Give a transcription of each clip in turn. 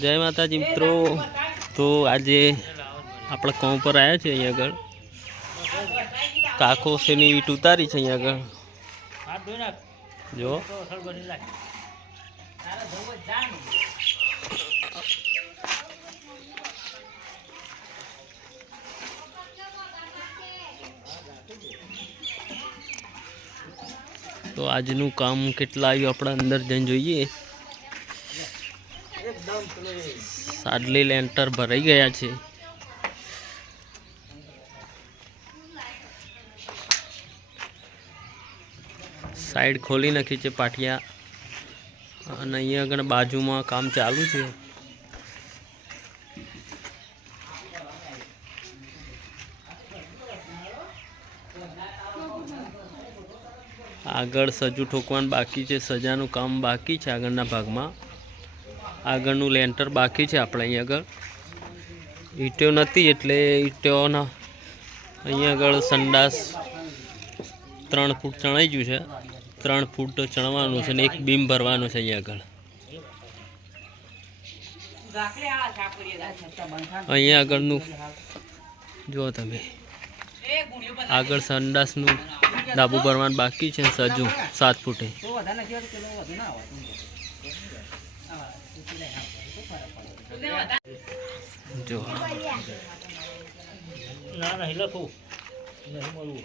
જય માતાજી મિત્રો. તો આજે આપણે કોમ પર આવ્યા છે અહીંયા આગળ. કાકો શેની ઈટ ઉતારી છે અહીંયા આગળ? જો. તો આજનું કામ કેટલા આવ્યું? આપણે અંદર જઈને જોઈએ. સાડલી લેન્ટર ભરાઈ ગયા છે. સાઈડ ખોલી નાખી છે પાટિયા. અને અહીંયા આગળ બાજુમાં કામ ચાલુ છે. આગળ સજુ ઠોકવાનું બાકી છે. સજાનું કામ બાકી છે આગળના ભાગમાં. આગળનું લેન્ટર બાકી છે આપણે અહીંયા આગળ. ઈટો નથી એટલે ઈટોના અહીંયા આગળ સંડાસ ત્રણ ફૂટ ચણાઈ ગયું છે. ત્રણ ફૂટ ચણવાનું છે ને એક બીમ ભરવાનું છે અહીંયા આગળ. અહીંયા આગળનું જુઓ તમે. આગળ સંડાસનું ડાબુ ભરવાનું બાકી છે સજુ સાત ફૂટે. જો. ના નહીં લખું નહીં મળવું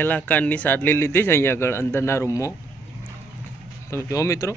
એલાકાની સાડલી લીધી છે અહીંયા આગળ અંદરના રૂમમાં. તમે જુઓ મિત્રો.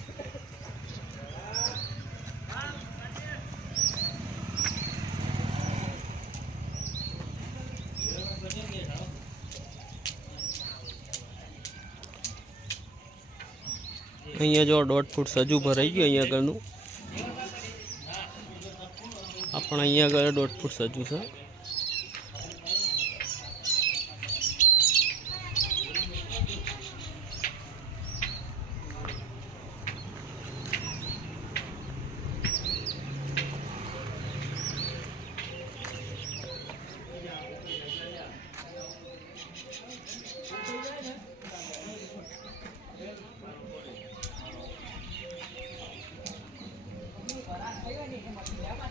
અહીંયા જો દોઢ ફૂટ સજુ ભરાઈ ગયું અહીંયા આગળનું. આ પણ અહીંયા આગળ દોઢ ફૂટ સજુ છે. แล้วมัน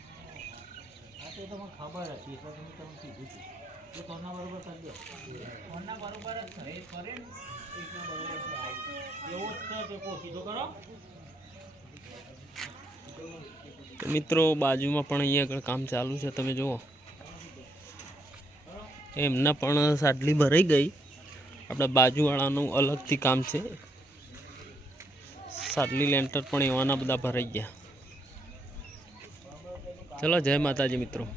આ તો તમને ખબર હતી એટલે તમે તમે કીધું હતું. એ કોના બરોબર કરી દો. કોના બરોબર જ કરે કરે ને એટલા બરોબર છે છે તે સીધો કરો. તો મિત્રો બાજુમાં પણ અહીંયા આગળ કામ ચાલુ છે તમે જુઓ. એમના પણ સાડલી ભરાઈ ગઈ. આપણા બાજુવાળાનું અલગથી કામ છે. સાડલી લેન્ટર પણ એવાના બધા ભરાઈ ગયા. ચલો જય માતાજી મિત્રો.